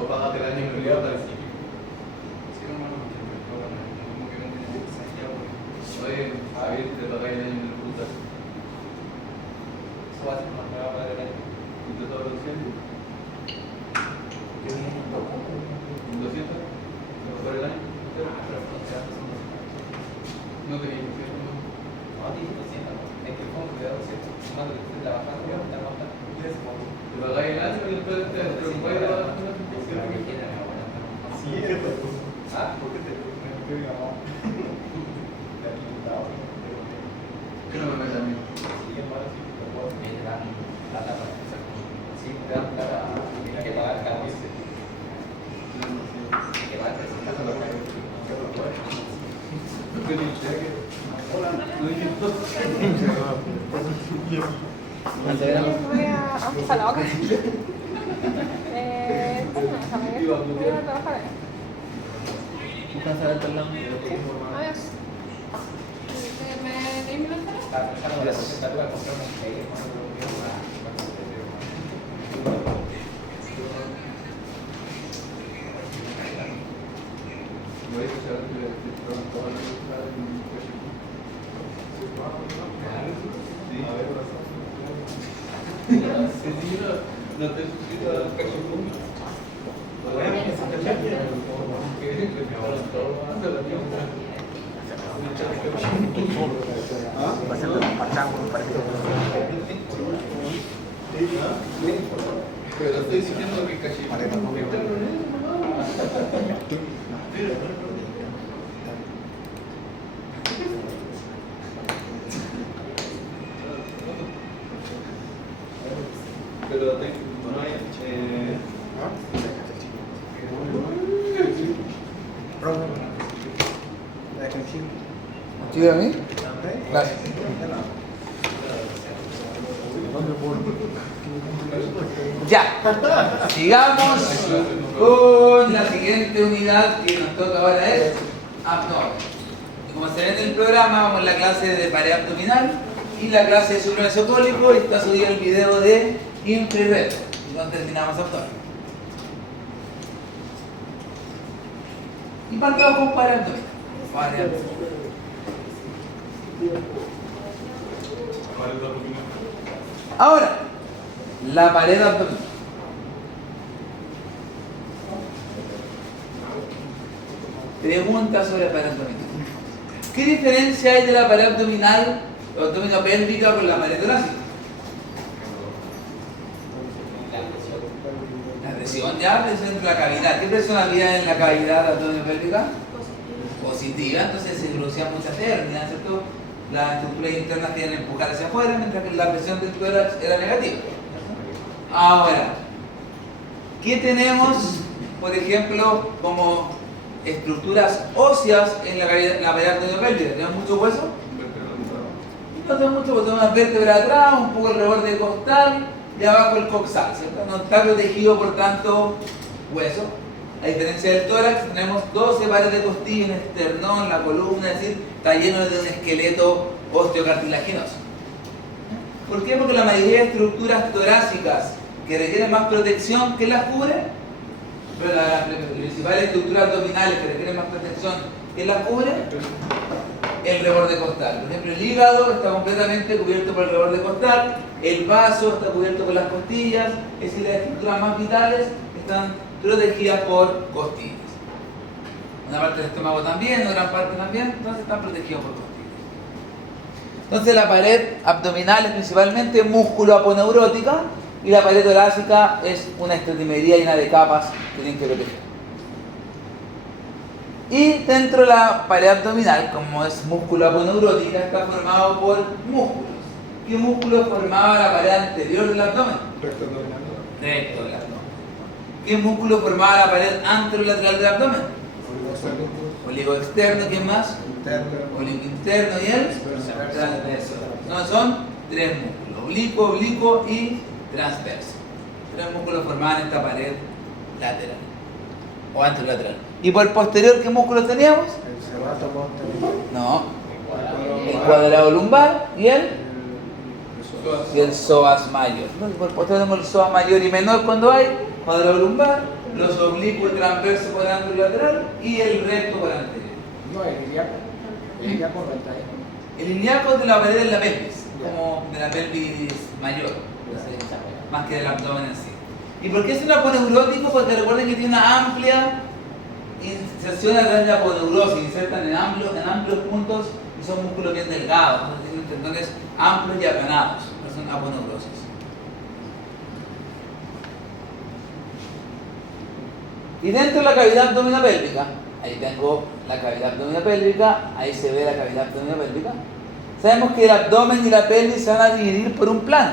O págate el año y el oye, Javier, te toca el año de puta. Eso va a ser una nueva para el año. ¿Y tú todos los 200? ¿200? ¿Por el año? No tenía 200. No, tiene 200. Es que el fondo te da 200. Cuando te estés trabajando, te va a bajar. Te pagáis el año y después te preocupáis de la sí, ¿ah? ¿Por qué te ¿qué no me metes a mí? Me dan plata para empezar. Sí, te dan plata. Tienes que pagar cada mes. Que va a presentar la plata. Hola. Vamos a la boca. Voy a trabajar ahí. ¿Buscan saber el lado? Adiós. ¿Me tenéis mi lanzadera? No te suscribas al cachipún. Va a ser de los pachangos, parece. Pero estoy diciendo que cachipún. Pero no hay ¿Sí a mí? Gracias. Ya, sigamos con la siguiente unidad que nos toca ahora es abdomen. Y como se ve en el programa, vamos en la clase de pared abdominal y la clase de suelo mesocólico y está subido el video de infrarredo, donde terminamos abdomen. Y partamos con pared abdominal. Pared abdominal. Ahora, la pared abdominal. Pregunta sobre la pared abdominal. ¿Qué diferencia hay de la pared abdominal o abdominopélvica con la pared torácica? La presión ya, presión entre la cavidad. ¿Qué presión había en la cavidad abdominopélvica? Positiva, entonces se producían muchas hérnias, ¿cierto? Las estructuras internas tienen que empujar hacia afuera, mientras que la presión del tórax era negativa. Ahora, ¿qué tenemos, por ejemplo, como estructuras óseas en la pared abdominopélvica? ¿Tenemos mucho hueso? No tenemos mucho hueso, tenemos una vértebra atrás, un poco el reborde costal y abajo el coxal, ¿cierto? No está protegido, por tanto, hueso. A diferencia del tórax, tenemos 12 pares de costilla, un esternón, la columna, es decir, está lleno de un esqueleto osteocartilaginoso. ¿Por qué? Porque la mayoría de estructuras torácicas que requieren más protección, ¿qué las cubre? Pero las principales estructuras abdominales que requieren más protección, ¿qué las cubre? El reborde costal. Por ejemplo, el hígado está completamente cubierto por el reborde costal, el vaso está cubierto por las costillas, es decir, las estructuras más vitales están protegidas por costillas. Una parte del estómago también, una gran parte también, entonces están protegidos por costillas. Entonces la pared abdominal es principalmente músculo aponeurótica y la pared torácica es una estratimería llena de capas que tienen que proteger. Y dentro de la pared abdominal, como es músculo aponeurótica, está formado por músculos. ¿Qué músculo formaba la pared anterior del abdomen? recto abdominal. Recto del abdomen. ¿Qué músculo formaba la pared anterolateral del abdomen? Oligo externo, ¿quién más? Oligo interno y el transversor. No, son tres músculos, oblicuo, oblicuo y transverso. Tres músculos formaban esta pared lateral o anterolateral. ¿Y por el posterior qué músculos teníamos? El cebato posterior. No, el cuadrado lumbar y el psoas mayor. Por el posterior tenemos el psoas mayor y menor cuando hay cuadrado lumbar, los oblicuos y transversos por anterolateral y el recto por anterior. No, el ilíaco. El ilíaco no está ahí. El ilíaco es de la pared de la pelvis, como de la pelvis mayor, más que del abdomen en sí. ¿Y por qué es un aponeurótico? Porque recuerden que tiene una amplia inserción a través de la aponeurosis, insertan en amplios puntos y son músculos bien delgados, entonces tienen tendones amplios y aplanados, no son aponeurosis. Y dentro de la cavidad abdominopélvica, ahí tengo la cavidad abdominopélvica, ahí se ve la cavidad abdominopélvica. Sabemos que el abdomen y la pelvis se van a dividir por un plano,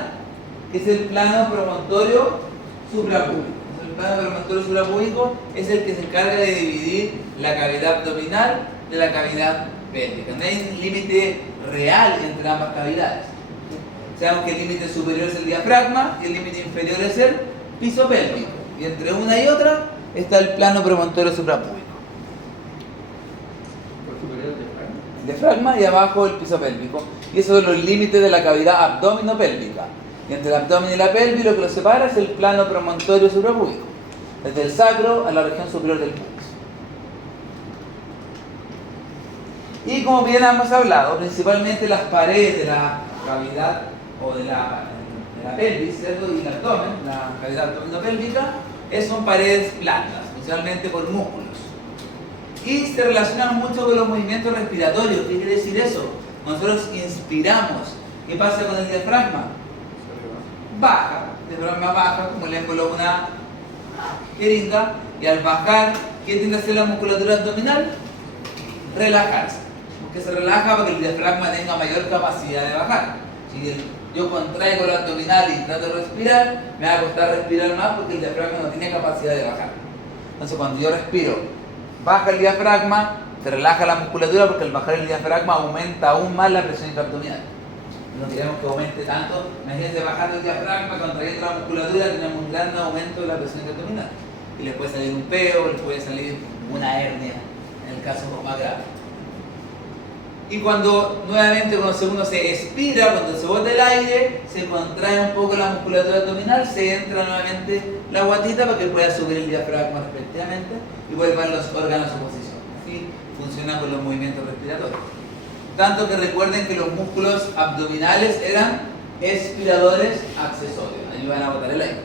que es el plano promontorio suprapúbico. El plano promontorio suprapúbico es el que se encarga de dividir la cavidad abdominal de la cavidad pélvica. No hay un límite real entre ambas cavidades. Sabemos que el límite superior es el diafragma y el límite inferior es el piso pélvico. Y entre una y otra está el plano promontorio suprapúbico. Por superior del diafragma. El diafragma y abajo el piso pélvico. Y esos son los límites de la cavidad abdominopélvica. Y entre el abdomen y la pelvis lo que los separa es el plano promontorio suprapúbico, desde el sacro a la región superior del pubis. Y como bien hemos hablado, principalmente las paredes de la cavidad o de la pelvis, ¿cierto? Y el abdomen, la cavidad abdominopélvica, son paredes planas, principalmente por músculos. Y se relacionan mucho con los movimientos respiratorios. ¿Qué quiere decir eso? Nosotros inspiramos. ¿Qué pasa con el diafragma? Baja, el diafragma baja como el émbolo de una jeringa, y al bajar, ¿qué tiende a hacer la musculatura abdominal? Relajarse. Porque se relaja para que el diafragma tenga mayor capacidad de bajar. Si yo contraigo el abdominal y trato de respirar, me va a costar respirar más porque el diafragma no tiene capacidad de bajar. Entonces cuando yo respiro, baja el diafragma, se relaja la musculatura porque al bajar el diafragma aumenta aún más la presión intraabdominal. No queremos que aumente tanto. Imagínense bajando el diafragma, contrayendo la musculatura, tenemos un gran aumento de la presión abdominal. Y les puede salir un peo, les puede salir una hernia, en el caso más grave. Y cuando uno se expira, cuando se bota el aire, se contrae un poco la musculatura abdominal, se entra nuevamente la guatita para que pueda subir el diafragma respectivamente y vuelvan los órganos a su posición. Así funciona con los movimientos respiratorios. Tanto que recuerden que los músculos abdominales eran expiradores accesorios, ayudan a botar el aire.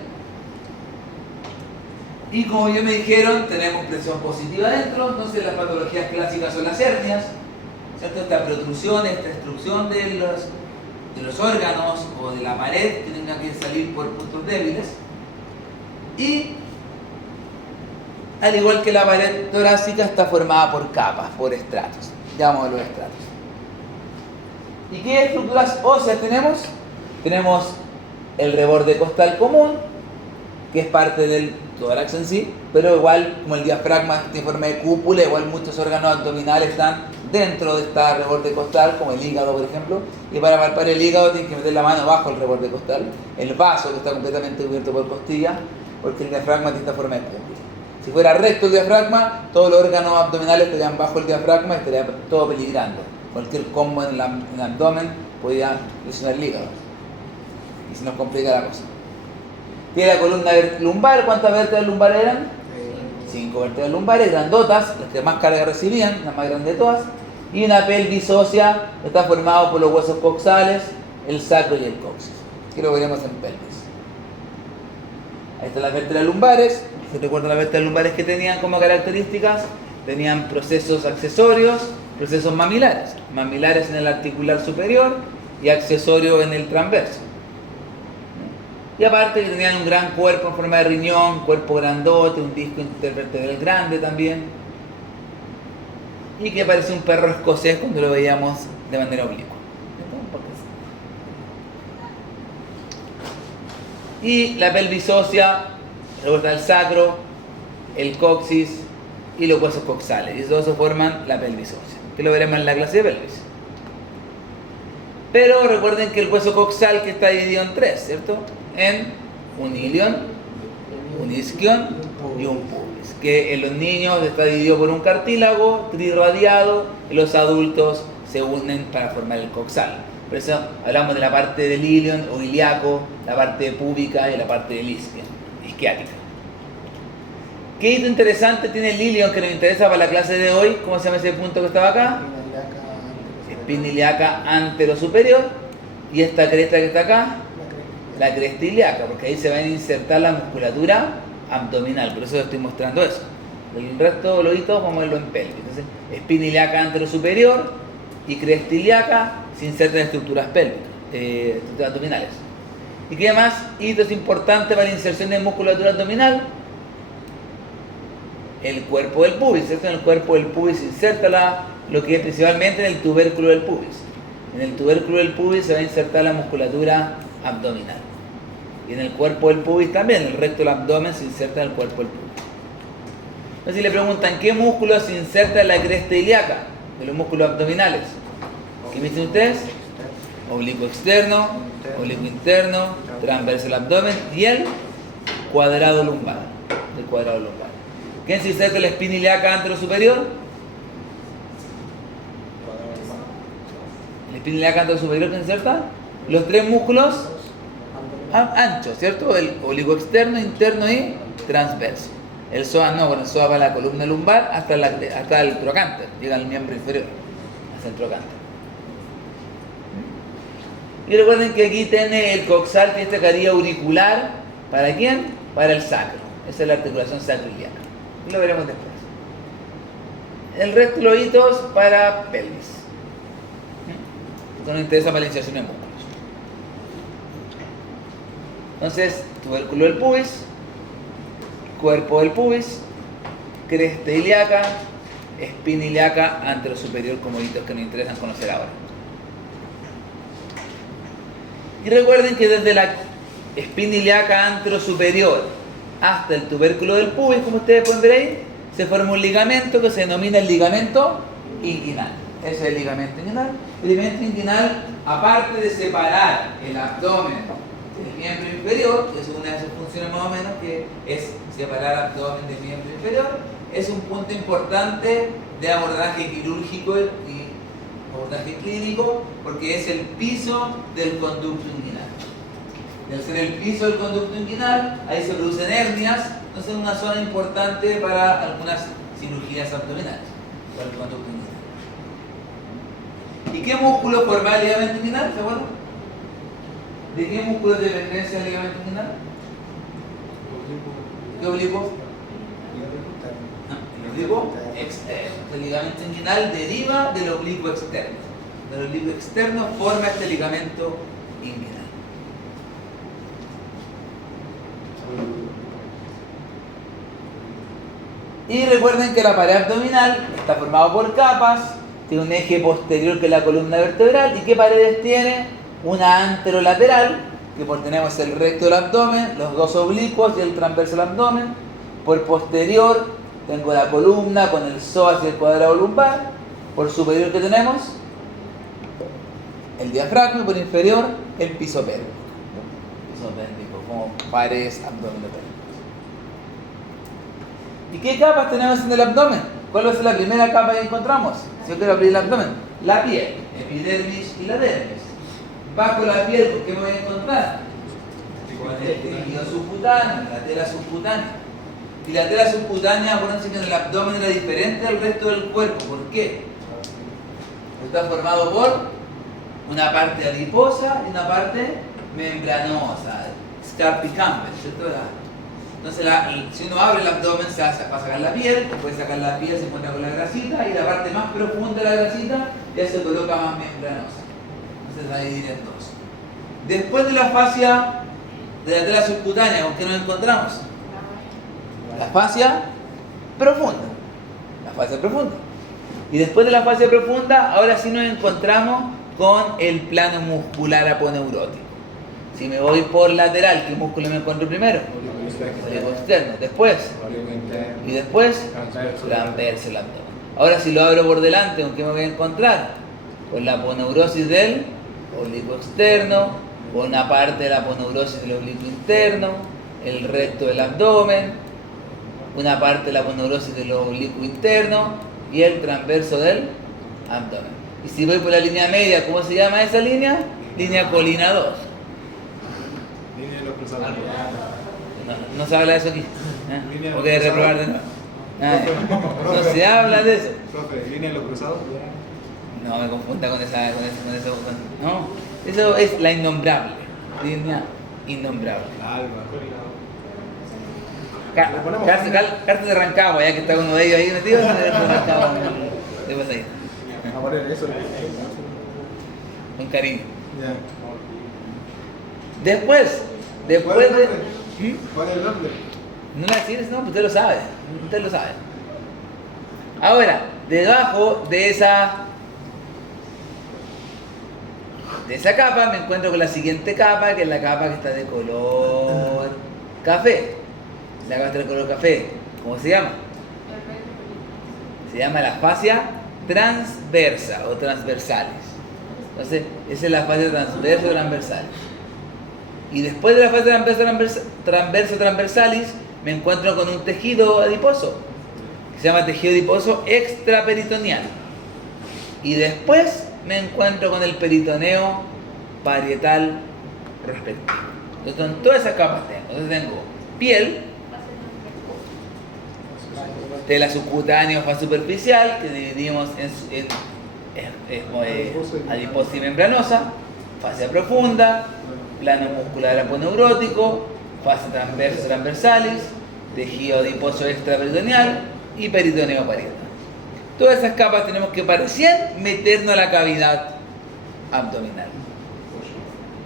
Y como ya me dijeron, tenemos presión positiva dentro, entonces las patologías clásicas son las hernias, ¿cierto? Esta protrusión, esta destrucción de los órganos o de la pared que tengan que salir por puntos débiles. Y al igual que la pared torácica está formada por capas, por estratos. Ya vamos a los estratos. ¿Y qué estructuras óseas tenemos? Tenemos el reborde costal común, que es parte del tórax en sí, pero igual como el diafragma tiene forma de cúpula, igual muchos órganos abdominales están dentro de esta reborde costal, como el hígado por ejemplo, y para palpar el hígado tienes que meter la mano bajo el reborde costal, el vaso que está completamente cubierto por costilla, porque el diafragma tiene esta forma de cúpula. Si fuera recto el diafragma, todos los órganos abdominales estarían bajo el diafragma y estaría todo peligrando. Cualquier combo en el abdomen podría lesionar el hígado y se nos complica la cosa. Tiene la columna lumbar. ¿Cuántas vértebras lumbares eran? 5 vértebras lumbares, grandotas, las que más carga recibían, las más grandes de todas. Y una pelvis ósea que está formada por los huesos coxales, el sacro y el coxis, que lo veremos en pelvis. Ahí están las vértebras lumbares. ¿Se recuerdan las vértebras lumbares que tenían como características? Tenían procesos accesorios, procesos mamilares. Mamilares en el articular superior y accesorios en el transverso. Y aparte que tenían un gran cuerpo en forma de riñón, cuerpo grandote, un disco intervertebral grande también. Y que parece un perro escocés cuando lo veíamos de manera oblicua. Y la pelvis ósea recuerda el sacro, el coxis y los huesos coxales. Y esos dos forman la pelvis ósea, que lo veremos en la clase de pelvis. Pero recuerden que el hueso coxal que está dividido en tres, ¿cierto? En un ilion, un isquion y un pubis. Que en los niños está dividido por un cartílago trirradiado y los adultos se unen para formar el coxal. Por eso hablamos de la parte del ilion o ilíaco, la parte púbica y la parte del isquiática. ¿Qué hito interesante tiene el ilion que nos interesa para la clase de hoy? ¿Cómo se llama ese punto que estaba acá? Espina ilíaca anterosuperior. Y esta cresta que está acá, la cresta ilíaca, porque ahí se va a insertar la musculatura abdominal. Por eso estoy mostrando eso. El resto de los hitos vamos a verlo en pelvis. Entonces, espina ilíaca anterosuperior y cresta ilíaca se insertan en estructuras pélvicas, estructuras abdominales. ¿Y qué más hitos importantes para la inserción de musculatura abdominal? El cuerpo del pubis, ¿cierto? En el cuerpo del pubis se inserta lo que es principalmente en el tubérculo del pubis. En el tubérculo del pubis se va a insertar la musculatura abdominal. Y en el cuerpo del pubis también, el recto del abdomen se inserta en el cuerpo del pubis. Entonces, si le preguntan qué músculo se inserta en la cresta ilíaca de los músculos abdominales, ¿qué dicen ustedes? Oblicuo externo, oblicuo interno, transversal abdomen y el cuadrado lumbar. El cuadrado lumbar. ¿Quién se inserta la espina ilíaca anterosuperior? La espina ilíaca anterosuperior que se inserta los tres músculos anchos, ¿cierto? El oblicuo externo, interno y transverso. El psoas no, bueno, el psoas va a la columna lumbar hasta el trocánter, llega al miembro inferior, hasta el trocánter. Y recuerden que aquí tiene el coxal, tiene esta caría auricular, ¿para quién? Para el sacro. Esa es la articulación sacroiliaca. Y lo veremos después. El resto de los hitos para pelvis. Esto nos interesa para la inserción de músculos. Entonces, tubérculo del pubis, cuerpo del pubis, cresta ilíaca, espina ilíaca anterosuperior como hitos que nos interesan conocer ahora. Y recuerden que desde la espina ilíaca anterosuperior hasta el tubérculo del pubis, como ustedes pueden ver ahí, se forma un ligamento que se denomina el ligamento inguinal. Ese es el ligamento inguinal. El ligamento inguinal, aparte de separar el abdomen del miembro inferior, que es una de sus funciones más o menos, que es separar abdomen del miembro inferior, es un punto importante de abordaje quirúrgico y abordaje clínico, porque es el piso del conducto inguinal. Y al ser el piso del conducto inguinal, ahí se producen hernias, entonces es una zona importante para algunas cirugías abdominales, para el conducto inguinal. ¿Y qué músculo forma el ligamento inguinal? ¿Se acuerdan? ¿De qué músculo de dependencia el ligamento inguinal? ¿Qué oblicuo? El oblicuo externo. El ligamento inguinal deriva del oblicuo externo. El oblicuo externo forma este ligamento inguinal. Y recuerden que la pared abdominal está formada por capas, tiene un eje posterior que es la columna vertebral. ¿Y qué paredes tiene? Una anterolateral, que tenemos el recto del abdomen, los dos oblicuos y el transverso del abdomen. Por posterior tengo la columna con el psoas y el cuadrado lumbar. Por superior, ¿qué tenemos? El diafragma. Y por inferior, el piso pélvico. Piso pélvico, como paredes abdominales. ¿Y qué capas tenemos en el abdomen? ¿Cuál va a ser la primera capa que encontramos? Si yo quiero abrir el abdomen, la piel, epidermis y la dermis. Bajo la piel, ¿qué me voy a encontrar? Con el tejido subcutáneo, la tela subcutánea. Y la tela subcutánea, acuérdense que en el abdomen era diferente al resto del cuerpo. ¿Por qué? Está formado por una parte adiposa y una parte membranosa, Scarpi Campbell, ¿cierto? Entonces, si uno abre el abdomen, se va a sacar la piel, después de sacar la piel se encuentra con la grasita y la parte más profunda de la grasita ya se coloca más membranosa. Entonces va a dividir en dos. Después de la fascia de la tela subcutánea, ¿con qué nos encontramos? La fascia profunda. La fascia profunda. Y después de la fascia profunda, ahora sí nos encontramos con el plano muscular aponeurótico. Si me voy por lateral, ¿qué músculo me encuentro primero? Oblicuo externo. Después. Y después, transverso el abdomen. Ahora si lo abro por delante, ¿con qué me voy a encontrar? Con la aponeurosis del oblicuo externo, una parte de la aponeurosis del oblicuo interno, el recto del abdomen, una parte de la aponeurosis del oblicuo interno y el transverso del abdomen. Y si voy por la línea media, ¿cómo se llama esa línea? Línea colina 2. Línea de los cruzados. No se habla de eso aquí. Línea de ¿O querés los reprobar de nuevo? No se habla de eso. Profe, línea de los cruzados. No me confunda con eso. No, eso es la innombrable. Línea innombrable. Alba. Cartas de Rancagua, ya que está uno de ellos ahí metido. De Rancagua. Después ahí. A poner eso. Con cariño. Ya. Después ¿Cuál es el de... nombre? ¿Mm? ¿Cuál es el nombre? No la decís, no, pues usted lo sabe. Usted lo sabe. Ahora, debajo de esa capa me encuentro con la siguiente capa, que es la capa que está de color café. La capa está de color café. ¿Cómo se llama? Se llama la fascia transversa o transversales. Entonces, esa es la fascia transversa o transversalis. Y después de la fascia transversa transversalis, me encuentro con un tejido adiposo, que se llama tejido adiposo extraperitoneal. Y después me encuentro con el peritoneo parietal respectivo. Entonces, en todas esas capas tengo. Entonces tengo piel, tela subcutánea o faz superficial, que dividimos en adiposa y membranosa, fascia profunda, plano muscular aponeurótico, fascia transversa transversalis, tejido adiposo extraperitoneal y peritoneo parietal. Todas esas capas tenemos que recién meternos a la cavidad abdominal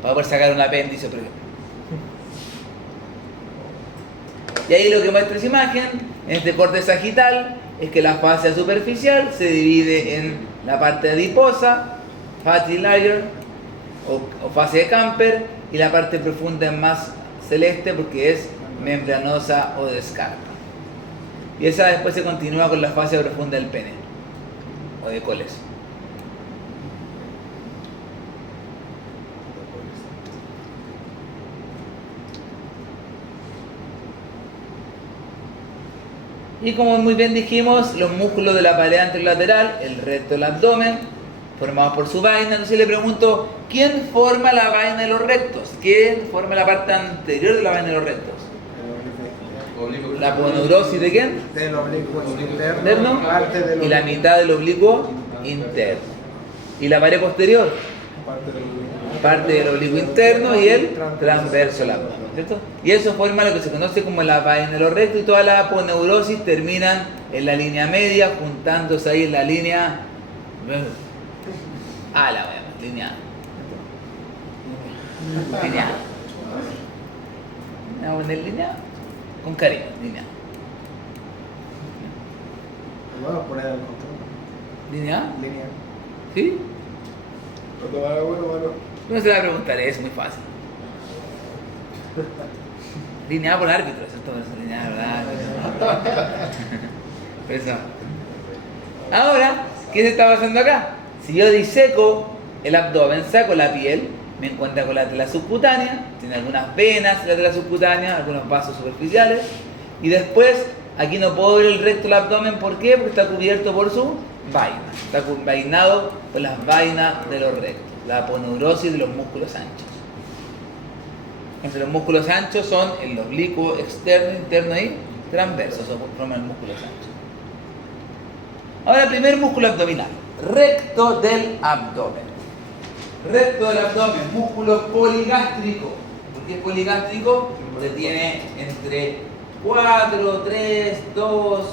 para poder sacar un apéndice, por ejemplo. Y ahí lo que muestra esa imagen, en este corte sagital, es que la fascia superficial se divide en la parte adiposa, fatty layer o fascia de Camper, y la parte profunda es más celeste porque es membranosa o de escarpa. Y esa después se continúa con la fascia profunda del pene o de coles. Y como muy bien dijimos, los músculos de la pared anterolateral, el recto del abdomen, formados por su vaina. Entonces le pregunto, ¿quién forma la vaina de los rectos? ¿Quién forma la parte anterior de la vaina de los rectos? ¿La aponeurosis de quién? Del oblicuo ¿Interno? interno. Parte del Y la mitad del oblicuo interno. ¿Y la pared posterior? Parte del oblicuo interno y el transverso del abdomen, ¿cierto? Y eso forma lo que se conoce como la vaina de los rectos, y toda la aponeurosis terminan en la línea media, juntándose ahí en la línea A, la wea, línea A. Línea A. Vamos a poner línea A. Con cariño, línea A. Vamos a poner al control. ¿Línea A? Línea. ¿Sí? ¿Cuánto vale bueno, bueno? No se la preguntaré, es muy fácil. Línea A por árbitro, ¿cierto? Por eso, línea A, ¿verdad? Por eso. Ahora, ¿qué se está pasando acá? Si yo diseco el abdomen, saco la piel, me encuentro con la tela subcutánea, tiene algunas venas en la tela subcutánea, algunos vasos superficiales, y después aquí no puedo ver el recto del abdomen, ¿por qué? Porque está cubierto por su vaina, está vainado por las vainas de los rectos, la aponeurosis de los músculos anchos. Entonces los músculos anchos son el oblicuo externo, interno y transverso, eso forman el músculo ancho. Ahora el primer músculo abdominal, recto del abdomen. Recto del abdomen, músculo poligástrico. ¿Por qué es poligástrico? Porque tiene entre 4, 3, 2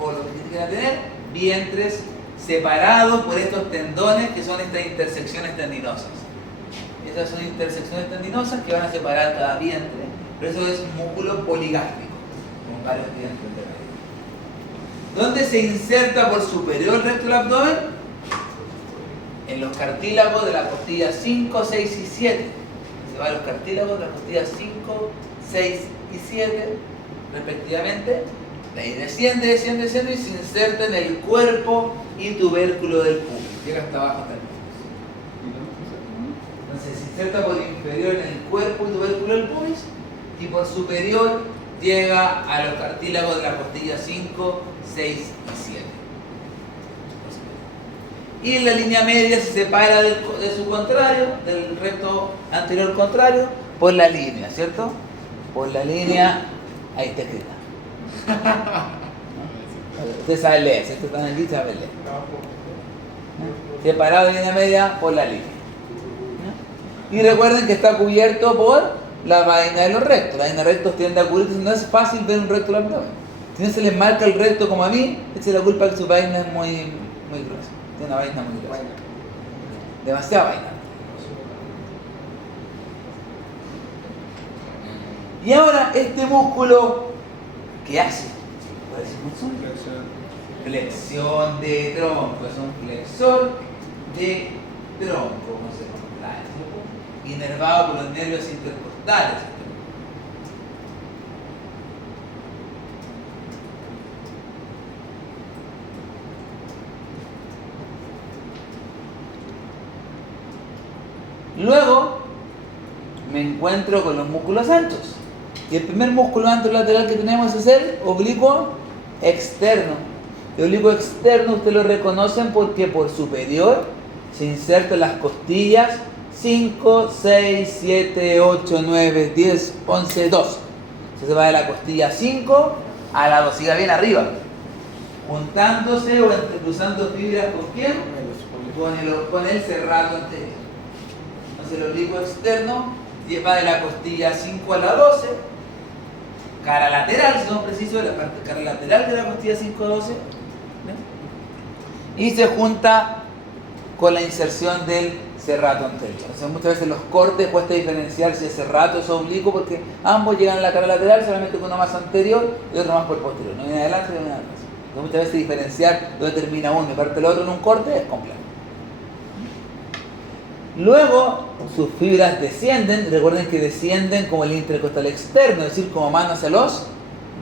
o lo que quiera tener, vientres separados por estos tendones que son estas intersecciones tendinosas. Esas son intersecciones tendinosas que van a separar cada vientre, pero eso es un músculo poligástrico, con varios vientres de medio. ¿Dónde se inserta por superior el recto del abdomen? En los cartílagos de la costilla 5, 6 y 7. Se van los cartílagos de las costillas 5, 6 y 7, respectivamente. De ahí desciende, desciende, desciende y se inserta en el cuerpo y tubérculo del pubis. Llega hasta abajo hasta el pubis. inserta por inferior en el cuerpo y tubérculo del pubis y por superior llega a los cartílagos de la costilla 5, 6 y 7. Y en la línea media se separa de su contrario, del recto anterior contrario, por la línea, ¿cierto? Por la línea, ahí está escrita. Usted sabe leer, ¿cierto? Están aquí, sabe leer. Separado de la línea media por la línea. Y recuerden que está cubierto por la vaina de los rectos. La vaina de rectos tiende a cubrirse, no es fácil ver un recto del abdomen. Si no se les marca el recto como a mí, echa la culpa que su vaina es muy gruesa. Tiene una vaina muy gruesa. Demasiada vaina. Y ahora este músculo, ¿qué hace? ¿Puede ser músculo? Flexión de tronco, es un flexor de tronco, como se contrae, ¿cierto? Inervado por los nervios intercostales. Luego me encuentro con los músculos anchos. Y el primer músculo anterolateral que tenemos es el oblicuo externo. El oblicuo externo ustedes lo reconocen porque por superior se inserta en las costillas 5, 6, 7, 8, 9, 10, 11, 12. Se va de la costilla 5 a la 2, siga bien arriba. Juntándose o entrecruzando fibras con quién? Con el serrato anterior. Entonces el oblicuo externo va de la costilla 5 a la 12, cara lateral, si somos precisos, de la parte cara lateral de la costilla 5 a 12, y se junta con la inserción del serrato anterior. Entonces muchas veces los cortes cuesta diferenciar si es serrato o es oblicuo porque ambos llegan a la cara lateral, solamente con uno más anterior y otro más por posterior. No viene adelante ni viene atrás. Entonces muchas veces diferenciar dónde termina uno y parte el otro en un corte es complejo. Luego sus fibras descienden, recuerden que descienden como el intercostal externo, es decir, como mano hacia los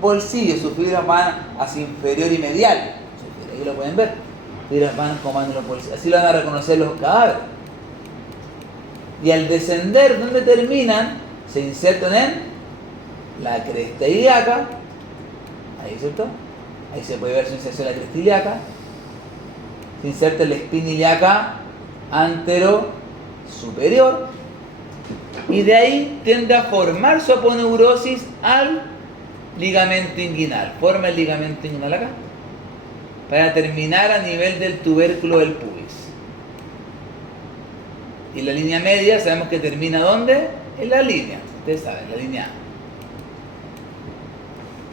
bolsillos, sus fibras van hacia inferior y medial, ahí lo pueden ver, fibras van como mano los bolsillos, así lo van a reconocer los cadáveres. Y al descender, donde terminan, se insertan en la cresta ilíaca, ahí, ¿cierto? Ahí se puede ver su inserción en la cresta ilíaca, se inserta en la espina ilíaca antero superior y de ahí tiende a formar su aponeurosis al ligamento inguinal. Forma el ligamento inguinal acá para terminar a nivel del tubérculo del pubis. Y la línea media sabemos que termina ¿dónde? En la línea, ustedes saben, la línea A.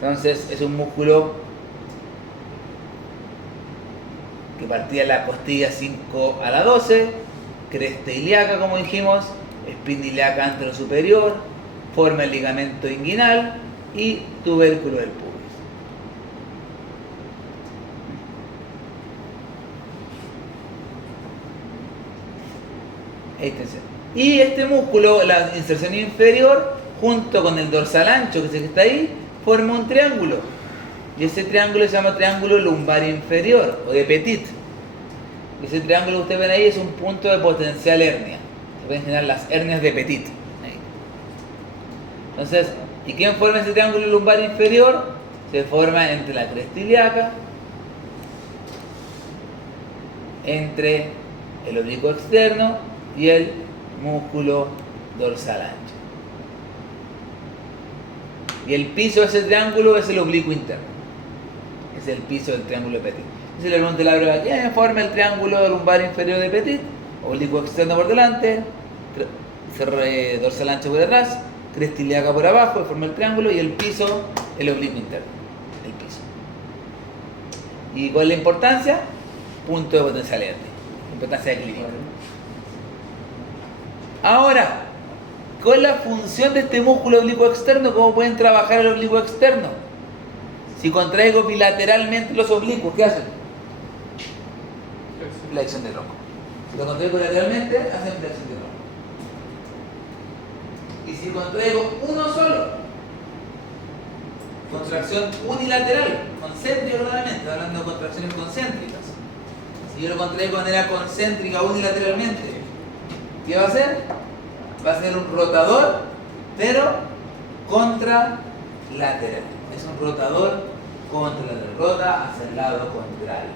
Entonces es un músculo que partía de la costilla 5 a la 12, cresta ilíaca, como dijimos, espina ilíaca antero superior, forma el ligamento inguinal y tubérculo del pubis. Y este músculo, la inserción inferior, junto con el dorsal ancho, que es el que está ahí, forma un triángulo. Y ese triángulo se llama triángulo lumbar inferior o de Petit. Ese triángulo que ustedes ven ahí es un punto de potencial hernia. Se pueden generar las hernias de Petit. Ahí. Entonces, ¿y quién forma ese triángulo lumbar inferior? Se forma entre la cresta ilíaca, entre el oblicuo externo y el músculo dorsal ancho. Y el piso de ese triángulo es el oblicuo interno. Es el piso del triángulo de Petit. Si le pregunto a la prueba, ¿quién forma el triángulo lumbar inferior de Petit? Oblicuo externo por delante, dorsal ancho por atrás, cresta ilíaca por abajo, forma el triángulo, y el piso, el oblicuo interno. El piso. ¿Y cuál es la importancia? Punto de potencial hernia. Importancia clínica. Ahora, ¿cuál es la función de este músculo oblicuo externo? ¿Cómo pueden trabajar el oblicuo externo? Si contraigo bilateralmente los oblicuos, ¿qué hacen? Flexión de tronco. Si lo contraigo lateralmente, hacen flexión de tronco. Y si contraigo uno solo, contracción unilateral, concéntrica claramente, hablando de contracciones concéntricas. Si yo lo contraigo de manera concéntrica unilateralmente, ¿qué va a hacer? va a ser un rotador, pero contralateral. Es un rotador contralateral, rota hacia el lado contrario.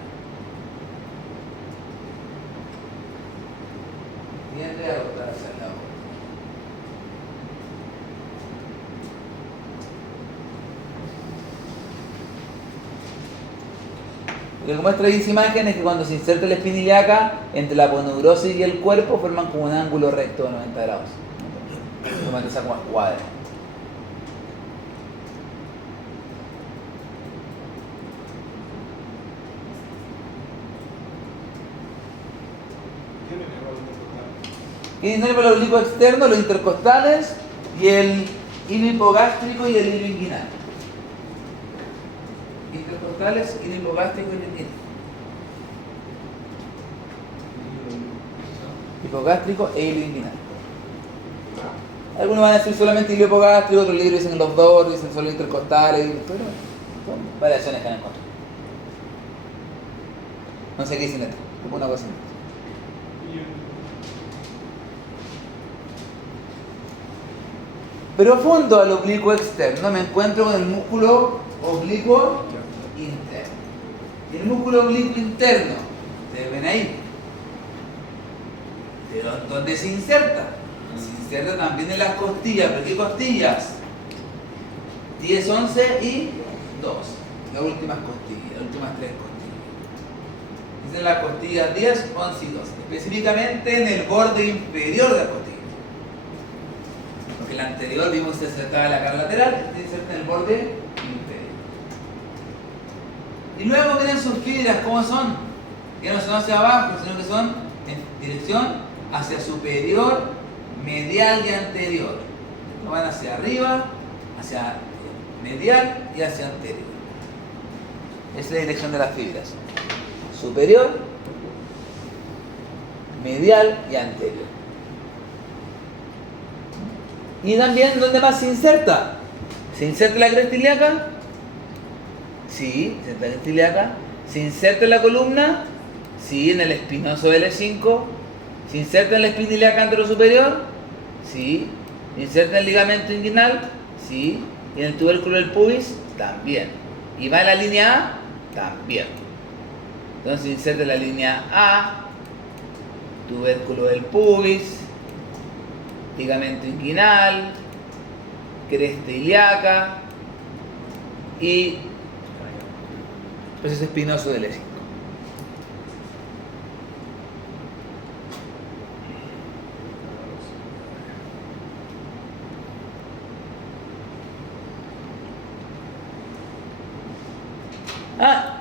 Tiende a rotar hacia el lado. Lo que muestra esa imagen es que cuando se inserta la espina ilíaca entre la aponeurosis y el cuerpo forman como un ángulo recto de 90 grados. Como esa como escuadra. Y el nervio oblicuo externo, los intercostales y el hilo hipogástrico y el hilo inguinal. Intercostales, hilo hipogástrico y hilo inguinal. Hipogástrico e hilo inguinal. Algunos van a decir solamente hilo hipogástrico, otros libros dicen los dos, dicen solo intercostales, pero son variaciones que han encontrado. No sé qué dicen esto, como una cosa. Profundo al oblicuo externo me encuentro con el músculo oblicuo interno. Y el músculo oblicuo interno, ustedes ven ahí, ¿dónde se inserta? Se inserta también en las costillas. ¿Pero qué costillas? 10, 11 y 2. Las últimas costillas, las últimas 3 costillas. Dicen las costillas 10, 11 y 2. Específicamente en el borde inferior de la costilla. Porque el anterior vimos que se insertaba en la cara lateral, este se inserta en el borde inferior. Y luego miren sus fibras, ¿cómo son? Que no son hacia abajo, sino que son en dirección hacia superior, medial y anterior. No van hacia arriba, hacia medial y hacia anterior. Esa es la dirección de las fibras. Superior, medial y anterior. Y también, ¿dónde más se inserta? ¿Se inserta en la cresta ilíaca? Sí, se inserta en la cresta ilíaca. ¿Se inserta en la columna? Sí, en el espinoso L5. ¿Se inserta en la espina ilíaca anterosuperior? Sí. ¿Se inserta en el ligamento inguinal? Sí. ¿Y en el tubérculo del pubis? También. ¿Y va en la línea A? También. Entonces se inserta en la línea A, tubérculo del pubis, ligamento inguinal, cresta ilíaca y proceso espinoso del L5.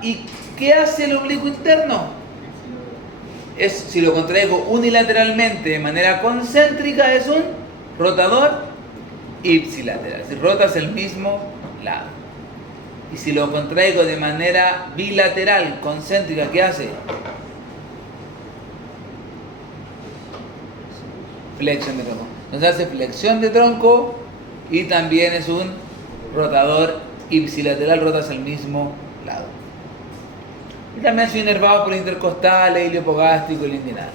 ¿Y qué hace el oblicuo interno? Si lo contraigo unilateralmente de manera concéntrica, es un rotador ipsilateral, es decir, rota hacia el mismo lado. Y si lo contraigo de manera bilateral, concéntrica, ¿qué hace? Flexión de tronco. Entonces hace flexión de tronco y también es un rotador ipsilateral, rota hacia el mismo lado. Y también soy inervado por intercostales, hilo hipogástrico y hilo inguinal.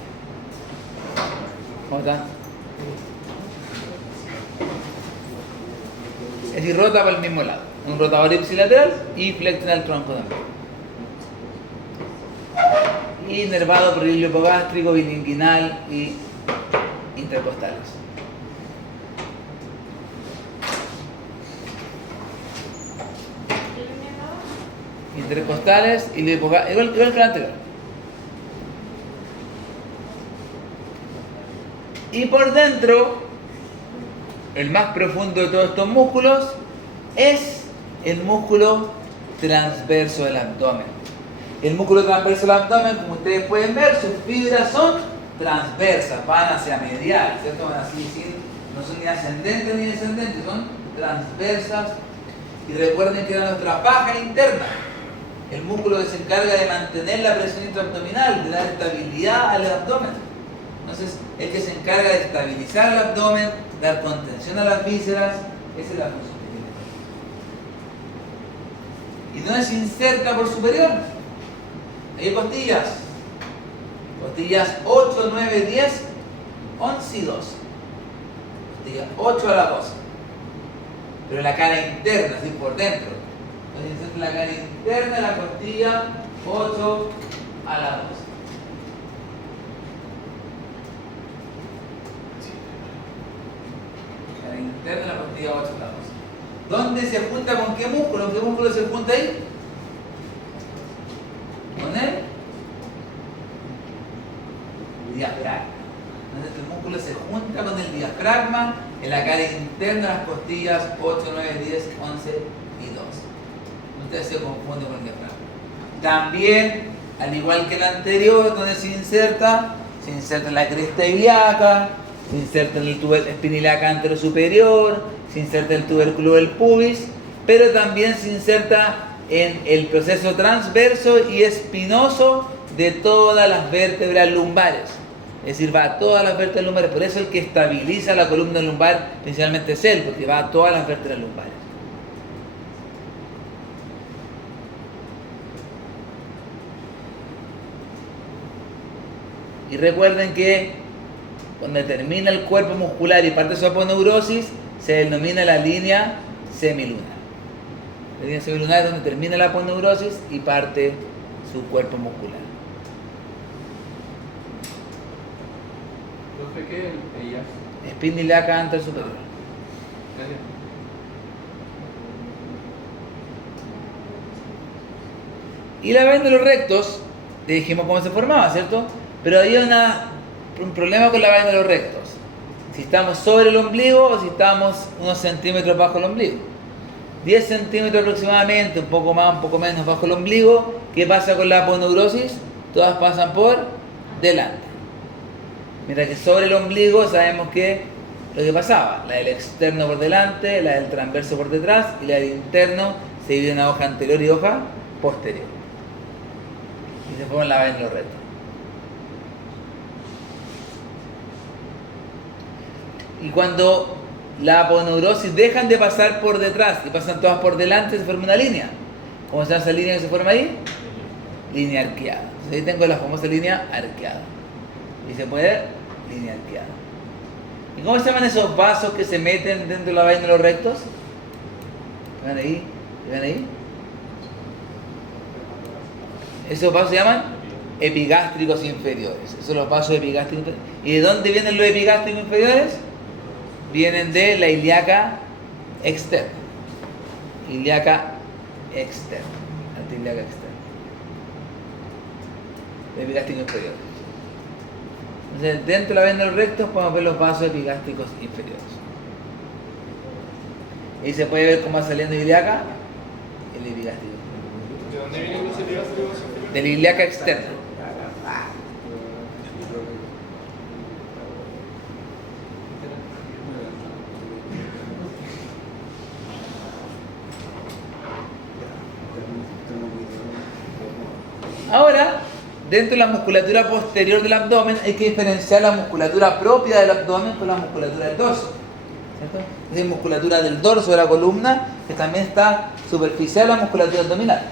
¿Cómo está? Es decir, rota para el mismo lado. Un rotador ipsilateral y flexiona el tronco también. Y inervado por el hilo hipogástrico, hilo inguinal y intercostales. Intercostales y igual que el anterior. Y por dentro, el más profundo de todos estos músculos es el músculo transverso del abdomen. El músculo transverso del abdomen, como ustedes pueden ver, sus fibras son transversas, van hacia medial, ¿cierto? Van así, no son ni ascendentes ni descendentes, son transversas. Y recuerden que era nuestra faja interna. El músculo que se encarga de mantener la presión intraabdominal, de dar estabilidad al abdomen. Entonces, el que se encarga de estabilizar el abdomen, dar contención a las vísceras, esa es la función que tiene. Y no se inserta por superior. Hay costillas. Costillas 8, 9, 10, 11 y 2. costilla 8 a la 12. Pero la cara interna, así por dentro. Entonces la cara interna de la costilla 8 a la 12. La cara interna de la costilla 8 a la 12. ¿Dónde se junta con qué músculo? ¿Con qué músculo se junta ahí? ¿Con él? Diafragma. Entonces el músculo se junta con el diafragma en la cara interna de las costillas 8, 9, 10, 11 y 12. Ustedes se confunden con el diafragma. También, al igual que el anterior, donde se inserta en la cresta ilíaca, se inserta en el tubo espinilíaca antero superior, se inserta en el tubérculo del pubis, pero también se inserta en el proceso transverso y espinoso de todas las vértebras lumbares. Es decir, va a todas las vértebras lumbares. Por eso el que estabiliza la columna lumbar principalmente es él, porque va a todas las vértebras lumbares. Y recuerden que cuando termina el cuerpo muscular y parte de su aponeurosis, se denomina la línea semilunar. La línea semilunar es donde termina la aponeurosis y parte su cuerpo muscular. Profe, ¿qué es el EIAS? Espina ilíaca antero superior. Y la vaina de los rectos, le dijimos cómo se formaba, ¿cierto? Pero había un problema con la vaina de los rectos. Si estamos sobre el ombligo o si estamos unos centímetros bajo el ombligo. 10 centímetros aproximadamente, un poco más, un poco menos bajo el ombligo. ¿Qué pasa con la aponeurosis? Todas pasan por delante. Mientras que sobre el ombligo sabemos que lo que pasaba, la del externo por delante, la del transverso por detrás y la del interno se divide en una hoja anterior y hoja posterior. Y se forman la vaina de los rectos. Y cuando la aponeurosis dejan de pasar por detrás y pasan todas por delante, se forma una línea. ¿Cómo se llama esa línea que se forma ahí? Línea arqueada. Entonces ahí tengo la famosa línea arqueada. Y se puede ver línea arqueada. ¿Y cómo se llaman esos vasos que se meten dentro de la vaina de los rectos? ¿Ven ahí? ¿Ven ahí? Esos vasos se llaman epigástricos inferiores. Esos son los vasos epigástricos inferiores. ¿Y de dónde vienen los epigástricos inferiores? Vienen de la ilíaca externa. Ilíaca externa. Antiilíaca externa. Los epigástricos inferiores. Entonces, dentro de la vaina de los rectos podemos ver los vasos epigástricos inferiores. Y se puede ver cómo va saliendo ilíaca el epigástrico. ¿De dónde vienen los epigastros? De la ilíaca externa. Ahora, dentro de la musculatura posterior del abdomen hay que diferenciar la musculatura propia del abdomen con la musculatura del dorso, ¿cierto? Es decir, musculatura del dorso de la columna, que también está superficial a la musculatura abdominal.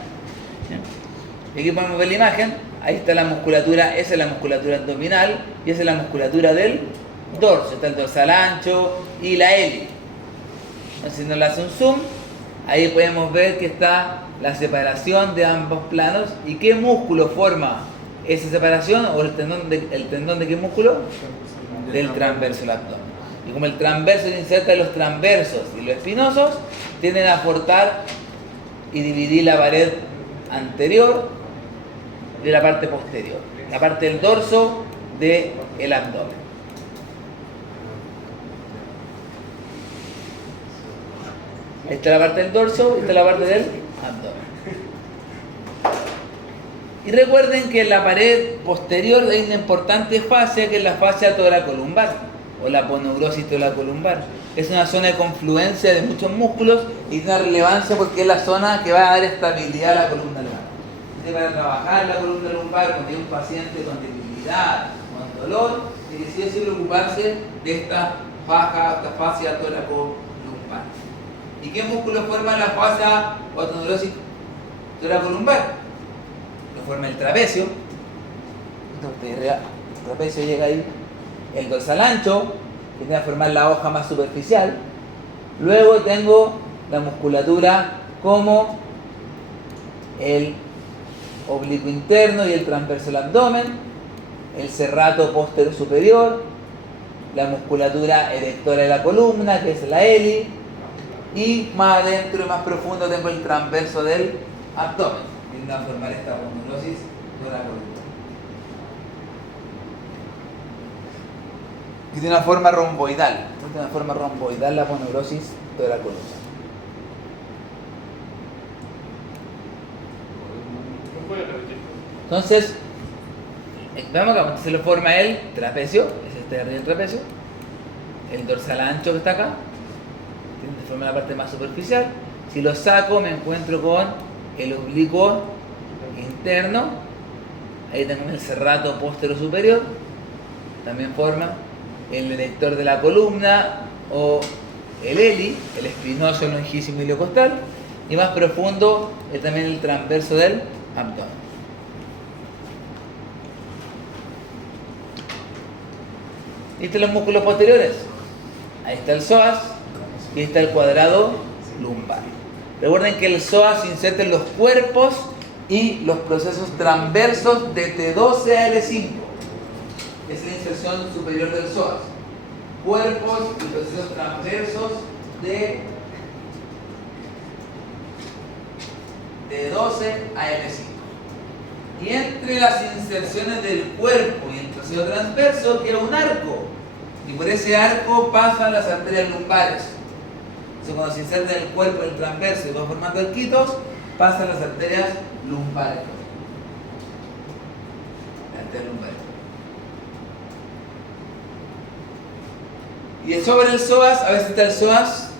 Y aquí podemos ver la imagen, ahí está la musculatura, esa es la musculatura abdominal y esa es la musculatura del dorso, está el dorsal ancho y la hélice. Entonces, si nos le hace un zoom, ahí podemos ver que está la separación de ambos planos. ¿Y qué músculo forma esa separación? ¿O el tendón de qué músculo? Del transverso del abdomen. Y como el transverso se inserta en los transversos y los espinosos, tienden a aportar y dividir la pared anterior de la parte posterior, la parte del dorso del abdomen. Esta es la parte del dorso, esta es la parte del abdomen. Y recuerden que en la pared posterior hay una importante fascia que es la fascia toracolumbar o la aponeurosis toracolumbar. Es una zona de confluencia de muchos músculos y tiene una relevancia porque es la zona que va a dar estabilidad a la columna lumbar. Entonces, para trabajar la columna lumbar cuando hay un paciente con debilidad, con dolor, tiene que sí o sí preocuparse de esta fascia toracolumbar. ¿Y qué músculo forma la fascia aponeurosis toracolumbar? Lo forma el trapecio. El trapecio llega ahí. El dorsal ancho, que tiene que formar la hoja más superficial. Luego tengo la musculatura como el oblicuo interno y el transverso del abdomen, el serrato posterior superior, la musculatura erectora de la columna, que es la hélice, y más adentro y más profundo tengo el transverso del abdomen, que va a formar esta aponeurosis de la columna. Y tiene una forma romboidal, la aponeurosis de la columna. ¿No puede repetir? Entonces, vemos que se lo forma el trapecio, es este de arriba del trapecio, el dorsal ancho que está acá, se forma la parte más superficial. Si lo saco me encuentro con el oblicuo interno, ahí tengo el serrato posterior superior, también forma el erector de la columna o el hélice, el espinoso longísimo iliocostal, y más profundo también el transverso del abdomen. ¿Viste los músculos posteriores? Ahí está el psoas y ahí está el cuadrado lumbar. Recuerden que el psoas se inserta en los cuerpos y los procesos transversos de T12 a L5. Es la inserción superior del psoas. Cuerpos y procesos transversos de T12 a L5. Y entre las inserciones del cuerpo y el proceso transverso queda un arco. Y por ese arco pasan las arterias lumbares. Entonces cuando se inserta en el cuerpo el transverso y va formando arquitos, pasan las arterias lumbares. Y sobre el psoas, a veces está el psoas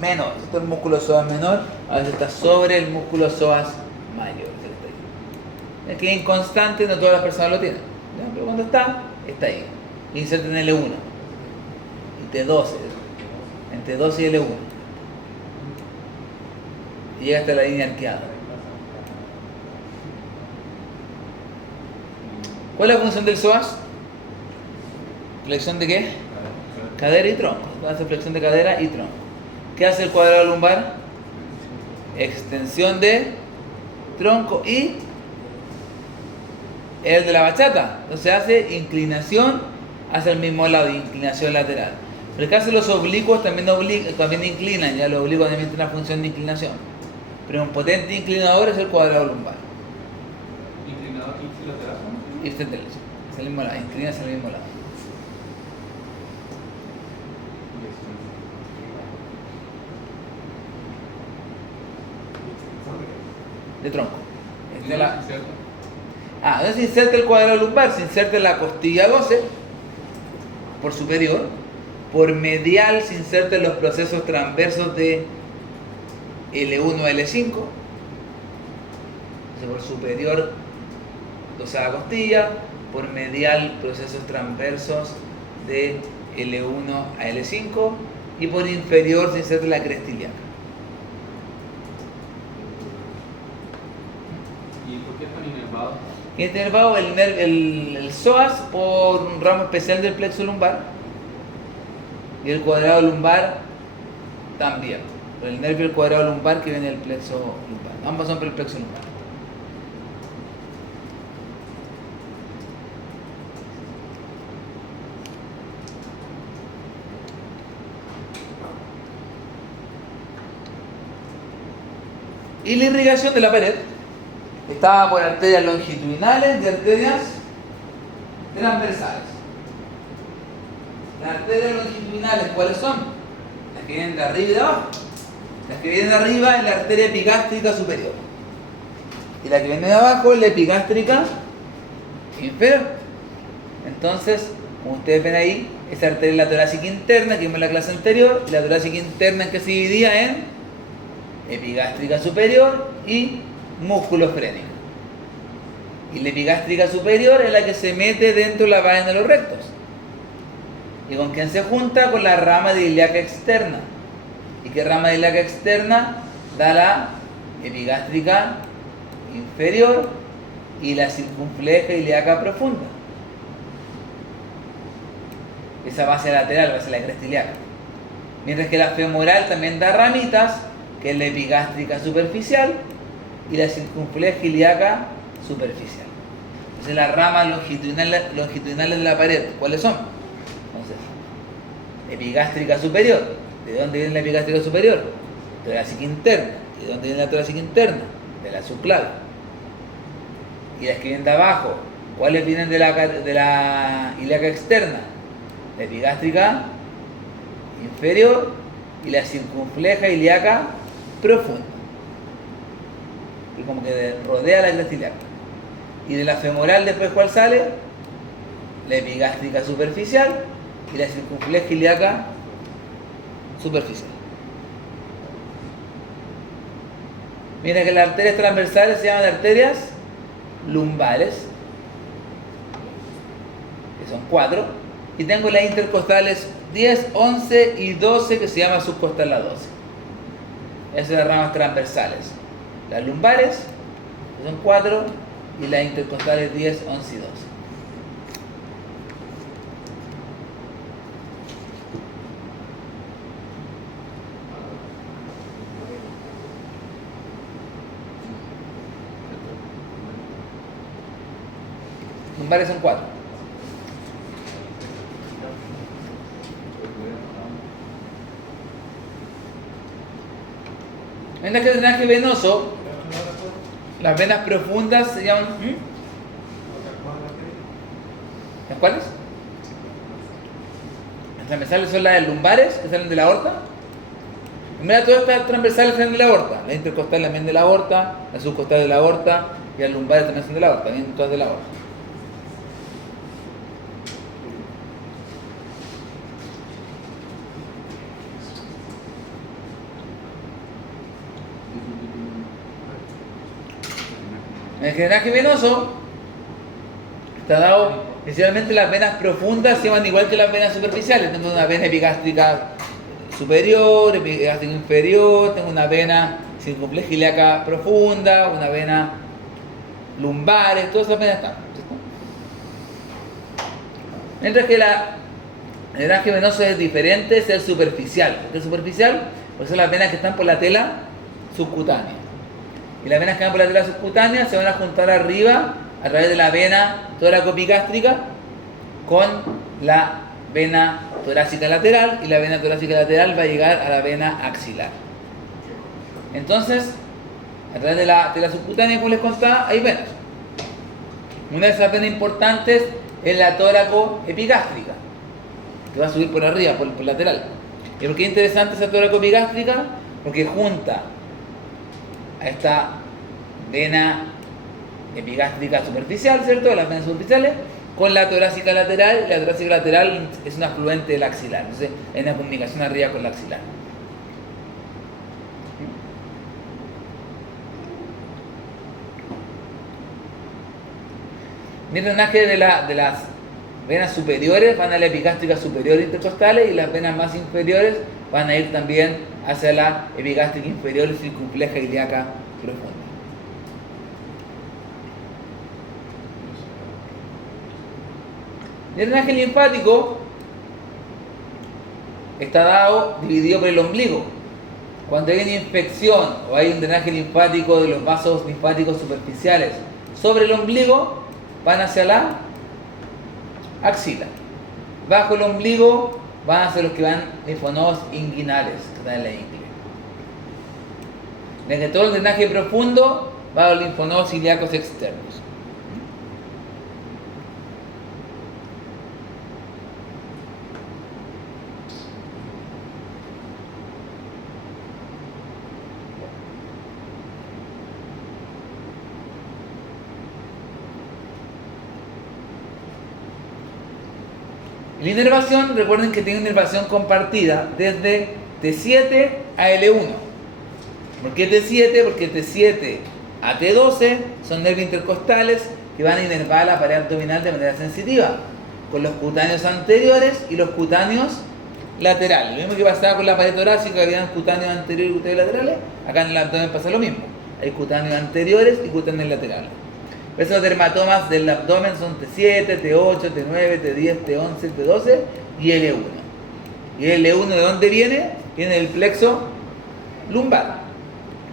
menor. Este es el músculo psoas menor, a veces está sobre el músculo psoas mayor. Es que es inconstante, no todas las personas lo tienen. ¿Ya? Pero cuando está ahí. Inserta en L1 y T12, entre T12 y L1. Y llega hasta la línea arqueada. ¿Cuál es la función del psoas? ¿Flexión de qué? Cadera y tronco. Hace flexión de cadera y tronco. ¿Qué hace el cuadrado lumbar? Extensión de tronco y el de la bachata. Entonces hace inclinación hacia el mismo lado, inclinación lateral. Pero el caso de los oblicuos también inclinan, ya los oblicuos también tienen una función de inclinación. Pero un potente inclinador es el cuadrado lumbar. Inclinador y lateral. Y es el mismo lado, inclina hacia el mismo lado. De tronco. Entonces se inserta el cuadrado lumbar, se inserta en la costilla 12 por superior, por medial se inserta en los procesos transversos de L1 a L5, entonces por superior 12 a la costilla, por medial procesos transversos de L1 a L5 y por inferior se inserta la cresta ilíaca. ¿Y por qué están inervados? Y está inervado el psoas por un ramo especial del plexo lumbar y el cuadrado lumbar también, por el nervio del cuadrado lumbar que viene del plexo lumbar. Ambos son por el plexo lumbar. Y la irrigación de la pared estaba por arterias longitudinales y arterias transversales. Las arterias longitudinales, ¿cuáles son? Las que vienen de arriba y de abajo. Las que vienen de arriba es la arteria epigástrica superior. Y la que viene de abajo es la epigástrica inferior. Entonces, como ustedes ven ahí, esa arteria es la torácica interna que vimos en la clase anterior, y la torácica interna en que se dividía en epigástrica superior y músculo frénico. Y la epigástrica superior es la que se mete dentro de la vaina de los rectos. ¿Y con quién se junta? Con la rama de ilíaca externa. ¿Y qué rama de ilíaca externa? Da la epigástrica inferior y la circunfleja ilíaca profunda. esa base lateral va a ser la cresta ilíaca. Mientras que la femoral también da ramitas, que es la epigástrica superficial y la circunfleja ilíaca superficial. Entonces las ramas longitudinales de la pared, ¿cuáles son? Entonces, epigástrica superior. ¿De dónde viene la epigástrica superior? Torácica interna. ¿De dónde viene la torácica interna? De la subclavia. Y las que vienen de abajo, ¿cuáles vienen de la ilíaca externa? La epigástrica inferior y la circunfleja ilíaca profunda. Y como que rodea la cresta ilíaca. Y de la femoral después, ¿cuál sale? La epigástrica superficial y la circunfleja ilíaca superficial. Mira que las arterias transversales se llaman arterias lumbares, que son 4, y tengo las intercostales 10, 11 y 12, que se llama subcostal la 12. Esas son las ramas transversales. Las lumbares, que son 4, y las intercostales 10, 11 y 12. Lumbares son 4. Mientras que el drenaje venoso, las venas profundas se llaman... ¿Las cuáles? Las transversales son las lumbares, que salen de la aorta. Mira, todas estas transversales salen de la aorta. La intercostal también de la aorta, la subcostal de la aorta, y las lumbares también son de la aorta, vienen todas de la aorta. El drenaje venoso está dado, principalmente las venas profundas se llaman igual que las venas superficiales. Tengo una vena epigástrica superior, epigástrica inferior, tengo una vena circunfleja ilíaca profunda, una vena lumbares, todas esas venas están, ¿cierto? Mientras que el drenaje venoso es diferente, es el superficial. ¿Por qué es superficial? Porque son las venas que están por la tela subcutánea. Y las venas que van por la tela subcutánea se van a juntar arriba a través de la vena toracoepigástrica con la vena torácica lateral, y la vena torácica lateral va a llegar a la vena axilar. Entonces, a través de la tela subcutánea, como les contaba, hay venas. Una de esas venas importantes es la toracoepigástrica, que va a subir por arriba, por lateral. ¿Y por qué es interesante esa toracoepigástrica? Porque junta a esta vena epigástrica superficial, ¿cierto? Las venas superficiales, con la torácica lateral. La torácica lateral es un afluente del axilar, entonces hay una comunicación arriba con la axilar. El drenaje de las venas superiores van a la epigástrica superior intercostales, y las venas más inferiores van a ir también hacia la epigástrica inferior circunfleja ilíaca profunda. El drenaje linfático está dado, dividido por el ombligo. Cuando hay una infección o hay un drenaje linfático de los vasos linfáticos superficiales sobre el ombligo, van hacia la axila. Bajo el ombligo van hacia los que van linfonodos inguinales, que están en la ingle. Desde todo el drenaje profundo va a los linfonodos ilíacos externos. La inervación, recuerden que tiene una inervación compartida desde T7 a L1. ¿Por qué T7? Porque T7 a T12 son nervios intercostales que van a inervar la pared abdominal de manera sensitiva, con los cutáneos anteriores y los cutáneos laterales. Lo mismo que pasaba con la pared torácica, que había cutáneos anteriores y cutáneos laterales, acá en el abdomen pasa lo mismo. Hay cutáneos anteriores y cutáneos laterales. Esos dermatomas del abdomen son T7, T8, T9, T10, T11, T12, y L1. ¿Y L1 de dónde viene? Viene del plexo lumbar.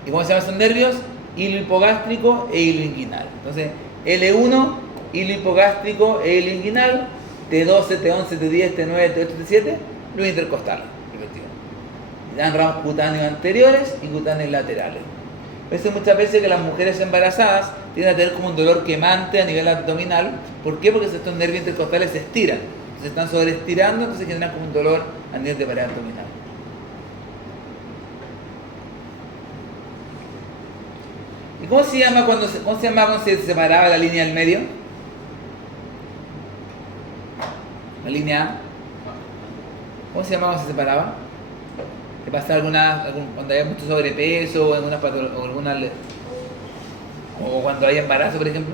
¿Y cómo se llaman esos nervios? Hilo hipogástrico e hilo inguinal. Entonces, L1, hilo hipogástrico e hilo inguinal, T12, T11, T10, T9, T8, T7, los intercostales, respectivamente. Dan ramos cutáneos anteriores y cutáneos laterales. Muchas veces que las mujeres embarazadas tienden a tener como un dolor quemante a nivel abdominal. ¿Por qué? Porque estos nervios intercostales se estiran. Se están sobreestirando, entonces generan como un dolor a nivel de pared abdominal. ¿Y cómo se llama cuando se separaba la línea del medio? La línea A. ¿Cómo se llamaba cuando se separaba? ¿Te pasa cuando hay mucho sobrepeso o o cuando hay embarazo, por ejemplo?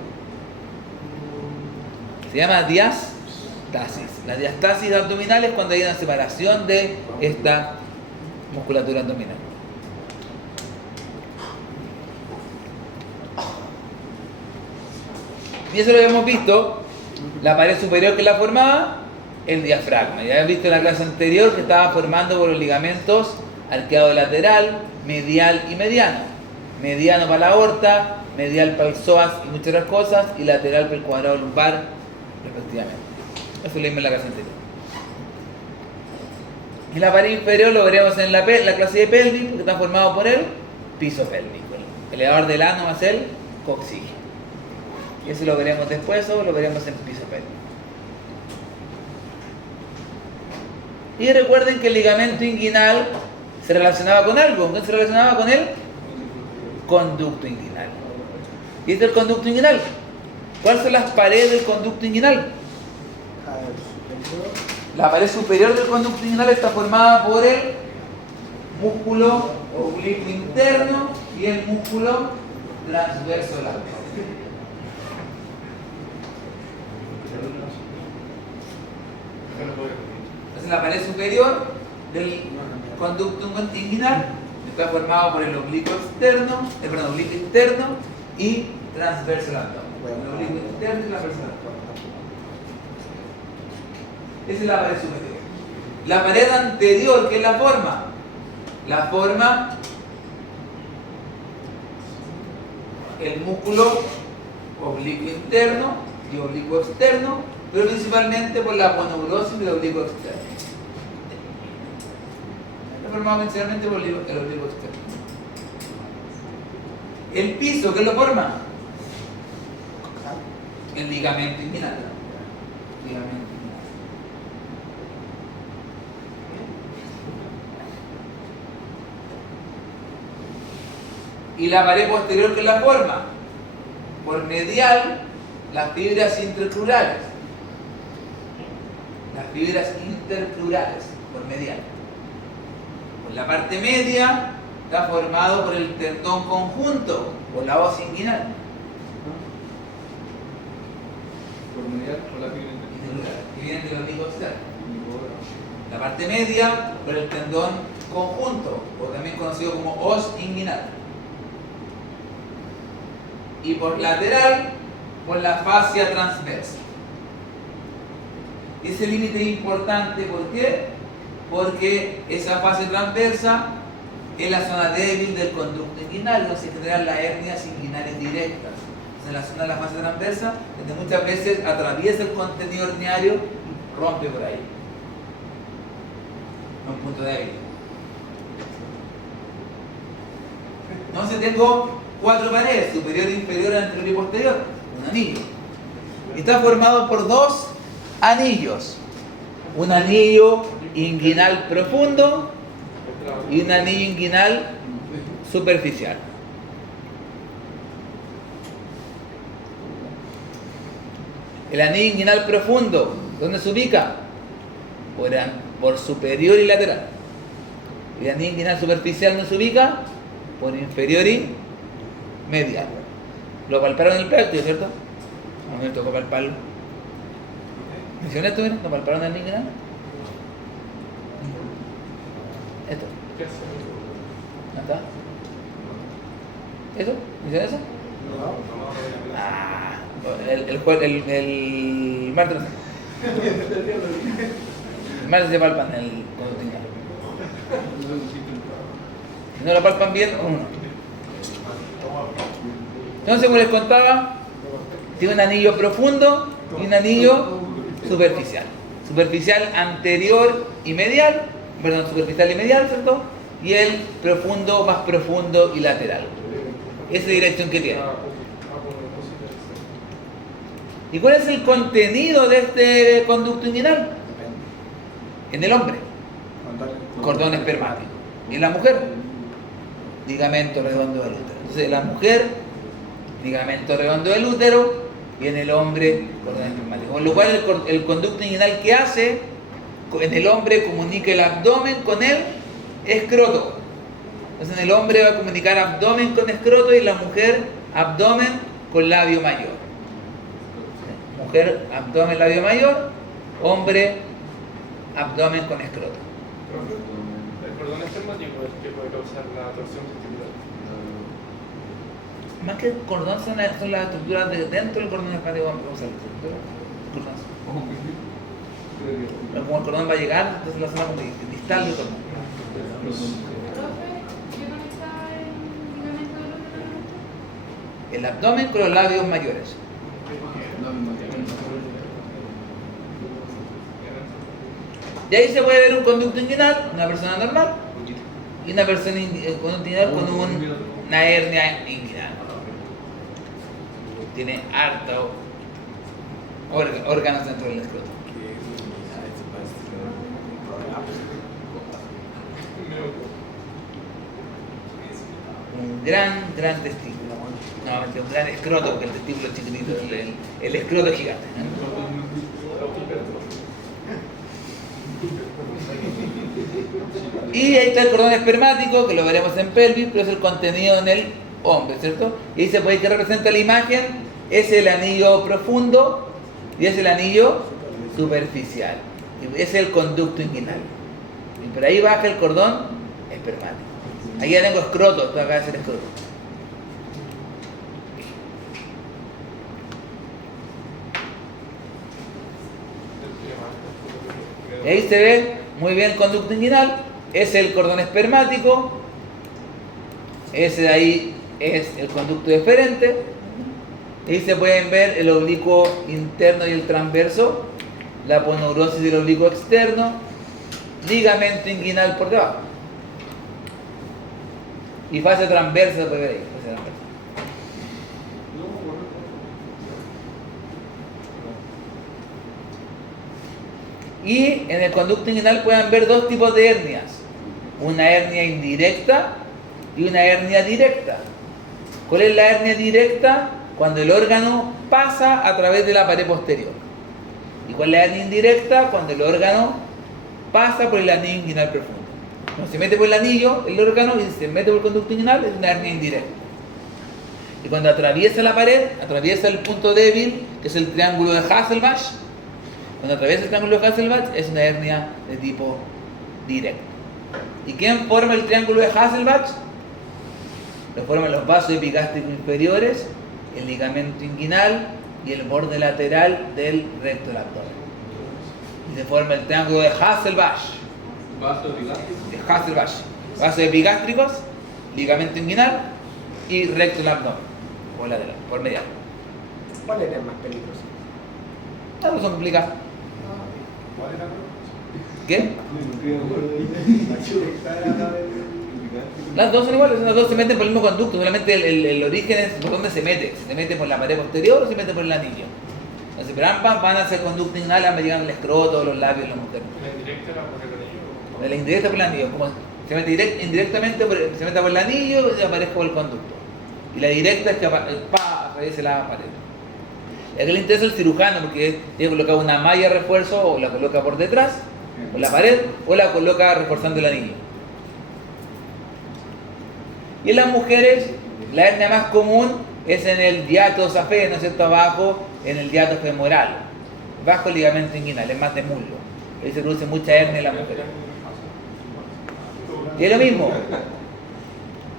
Se llama diastasis. La diastasis abdominal es cuando hay una separación de esta musculatura abdominal. Y eso lo habíamos visto, la pared superior que la formaba, el diafragma. Ya habíamos visto en la clase anterior que estaba formando por los ligamentos arqueado lateral, medial y mediano. Mediano para la aorta, medial para el psoas y muchas otras cosas, y lateral para el cuadrado lumbar, respectivamente. Eso lo vimos en la clase anterior. Y la pared inferior lo veremos en la clase de pelvis, porque está formado por el piso pélvico. El elevador del ano más el coxígeno. Y eso lo veremos después o lo veremos en piso pélvico. Y recuerden que el ligamento inguinal se relacionaba con algo. ¿Con qué se relacionaba? Con el conducto inguinal. ¿Y este es el conducto inguinal? ¿Cuáles son las paredes del conducto inguinal? La pared superior del conducto inguinal está formada por el músculo oblicuo interno y el músculo transverso del abdomen. Entonces la pared superior del conducto inguinal está formado por el oblicuo externo, oblicuo interno y transverso del abdomen. El oblicuo interno y transverso del abdomen. Esa es la pared superior. La pared anterior, ¿qué es la forma? La forma el músculo oblicuo interno y oblicuo externo, pero principalmente por la aponeurosis del oblicuo externo. Está formado principalmente por el oblicuo externo. El piso, ¿qué lo forma? El ligamento inguinal. Ligamento inguinal. Y la pared posterior, ¿qué la forma? Por medial, las fibras intercrurales. Las fibras intercrurales, por medial. Por la parte media está formado por el tendón conjunto, por la os inguinal. Por medial, por la fibra intercrural. Que viene del oblicuo externo. La parte media por el tendón conjunto, o también conocido como os inguinal. Y por lateral, por la fascia transversa. Ese límite es importante, ¿por qué? Porque esa fascia transversa es la zona débil del conducto inguinal, donde se generan las hernias inguinales directas. En la zona de la fascia transversa, donde muchas veces atraviesa el contenido herniario, rompe por ahí. Es un punto débil. Entonces tengo 4 paredes, superior, inferior, anterior y posterior, un anillo. Está formado por 2 anillos. Un anillo inguinal profundo y un anillo inguinal superficial. El anillo inguinal profundo, ¿dónde se ubica? Por superior y lateral. Y el anillo inguinal superficial, ¿dónde se ubica? Por inferior y medial. Lo palparon en el práctico, ¿cierto? A mí me tocó palparlo. ¿Mencioné esto? ¿No palparon el inguinal? Esto. ¿No está? ¿Eso? ¿Mencioné eso? Ah, el martes. Normal se palpan en el conducto inguinal. Si no lo palpan bien, uno. Entonces, como les contaba, tiene un anillo profundo y un anillo superficial. Superficial anterior y medial, perdón, superficial y medial, ¿cierto? Y el profundo, más profundo y lateral. Esa es la dirección que tiene. ¿Y cuál es el contenido de este conducto inguinal? En el hombre, cordón espermático. Y en la mujer, ligamento redondo del útero. Entonces, en la mujer, ligamento redondo del útero, y en el hombre, cordón espermático. Con lo cual, el conducto inguinal que hace en el hombre comunica el abdomen con el escroto. Entonces, en el hombre va a comunicar abdomen con escroto y en la mujer, abdomen con labio mayor. Mujer, abdomen, labio mayor. Hombre, abdomen con escroto. El cordón espermático es el que puede causar la torsión testicular. Más que el cordón son las estructuras de dentro del cordón espermático. Vamos a ver, como el cordón va a llegar, entonces la zona como distal del cordón. El abdomen con los labios mayores. De ahí se puede ver un conducto inguinal, una persona normal, y una persona conducto inguinal con una hernia inguinal. Tiene hartos órganos dentro del escroto. Un gran testículo. No, un gran escroto, porque el testículo es chiquitito, el escroto es gigante. Y ahí está el cordón espermático, que lo veremos en pelvis, pero es el contenido en el hombre, ¿cierto? Y ahí se puede que representa la imagen, es el anillo profundo y es el anillo superficial. Y es el conducto inguinal. Y por ahí baja el cordón espermático. Ahí ya tengo escroto, esto acá es el escroto. Y ahí se ve muy bien el conducto inguinal, es el cordón espermático, ese de ahí es el conducto deferente, y ahí se pueden ver el oblicuo interno y el transverso, la aponeurosis del oblicuo externo, ligamento inguinal por debajo. Y fascia transversa se puede ver ahí, fascia transversa. Y en el conducto inguinal pueden ver dos tipos de hernias, una hernia indirecta y una hernia directa. ¿Cuál es la hernia directa? Cuando el órgano pasa a través de la pared posterior. ¿Y cuál es la hernia indirecta? Cuando el órgano pasa por el anillo inguinal profundo. Cuando se mete por el anillo, el órgano, y se mete por el conducto inguinal, es una hernia indirecta. Y cuando atraviesa la pared, atraviesa el punto débil, que es el triángulo de Hasselbalch. Cuando atraviesa el triángulo de Hasselbalch, es una hernia de tipo directo. ¿Y quién forma el triángulo de Hasselbalch? Lo forman los vasos epigástricos inferiores, el ligamento inguinal y el borde lateral del recto del abdomen. Y se forma el triángulo de Hasselbalch. ¿Vaso epigástrico? De Hasselbalch. Vasos epigástricos, ligamento inguinal y recto del abdomen. Por lateral, por medial. ¿Cuál era el más peligroso? Las dos son complicadas. ¿Cuál era? ¿Qué? Las dos son iguales, las dos se meten por el mismo conducto, solamente el origen es por dónde se mete. Si se mete por la pared posterior o se mete por el anillo. Entonces, pero ambas van a ser conducto inguinal, ambas llegan al escroto, los labios, la mujer. ¿La indirecta era por el anillo? La indirecta por el anillo, como se mete indirectamente, se mete por el anillo y aparezca por el conducto. Y la directa es que aparece la pared. Y aquí le interesa el cirujano porque tiene que colocar una malla de refuerzo o la coloca por detrás, por la pared, o la coloca reforzando el anillo. Y en las mujeres, la hernia más común es en el diatosafé, ¿no es cierto? Abajo, en el diato femoral, bajo el ligamento inguinal, es más de muslo. Ahí se produce mucha hernia en las mujeres. Y es lo mismo.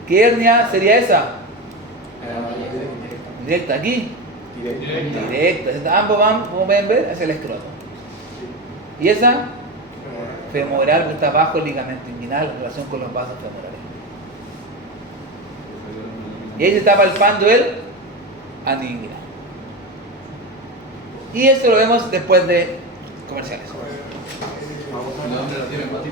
¿Qué hernia sería esa? Directa aquí. Directa. Ambos van, como pueden ver, hacia el escroto. ¿Y esa? femoral que está bajo el ligamento inguinal en relación con los vasos femorales. Y ahí se está palpando el anillo inguinal. Y esto lo vemos después de comerciales. No, no lo tienen, Mati.